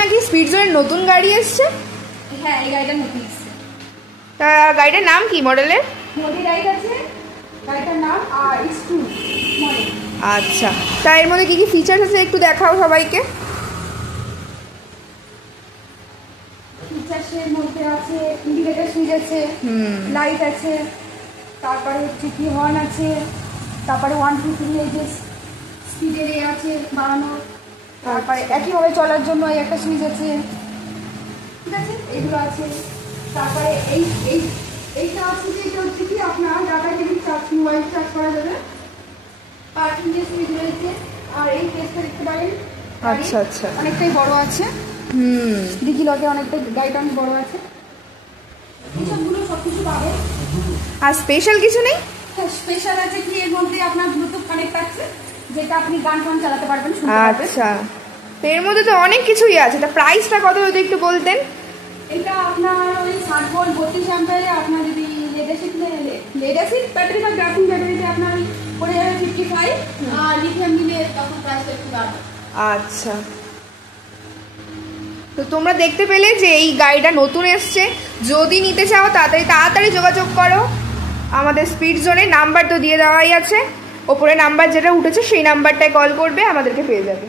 নাকি স্পিড জোনের নতুন গাড়ি এসছে। হ্যাঁ, এই গাড়িটা নতুন এসছে। তা গাড়িটার নাম কি, মডেলের? মোদি রাইড আছে, গাড়িটার নাম RS2 মডেল। আচ্ছা, তা এর মধ্যে কি কি ফিচার্স আছে একটু দেখাও সবাইকে। ফিচার্সের মধ্যে আছে ইন্ডিকেটর সুইচ আছে, লাইট আছে, তারপরে হচ্ছে কি হর্ন আছে, তারপরে 1 2 3 এই যে স্পিডের এ আছে বাড়ানো, তারপরে একইভাবে চলার জন্য এই একটা সুইচ আছে, ঠিক আছে, এগুলো আছে। তারপরে এইটা আছে যে এটা হচ্ছে কি আপনার data cable charge, mobile charge করা যাবে, পার্কিং এর সুইচ রয়েছে। আর এই কেসটা দেখতে পারেন, আচ্ছা আচ্ছা, অনেকটাই বড় আছে। ডিজি লকে অনেকটা গাড়িটা অনেক বড় আছে। এইসবগুলো সবকিছু পাবে। আর স্পেশাল কিছু নেই? হ্যাঁ, স্পেশাল আছে কি এর মধ্যে আপনার ব্লুটুথ কানেক্ট আছে, যেটা আপনি গান টান চালাতে পারবেন, শুনতে পারবেন। আচ্ছা, তো এর মধ্যে তো অনেক কিছুই আছে, তা প্রাইসটা কত যদি একটু বলতেন। এটা আপনার ওই 60 ভোল্ট 32 অ্যাম্পিয়ারে, আপনার যদি লেড অ্যাসিড ব্যাটারি বা গ্রাফিন ব্যাটারিতে আপনার পড়ে যাবে 55, আর লিথিয়াম নিলে তখন প্রাইসটা একটু বাড়বে। আচ্ছা, তো তোমরা দেখতে পেলে যে এই গাড়িটা নতুন এসছে। যদি নিতে চাও তাড়াতাড়ি যোগাযোগ করো। আমাদের স্পিড জোনে নাম্বার তো দিয়ে দেওয়াই আছে, ওপরে নাম্বার যেটা উঠেছে সেই নাম্বারটায় কল করবে, আমাদেরকে পেয়ে যাবে।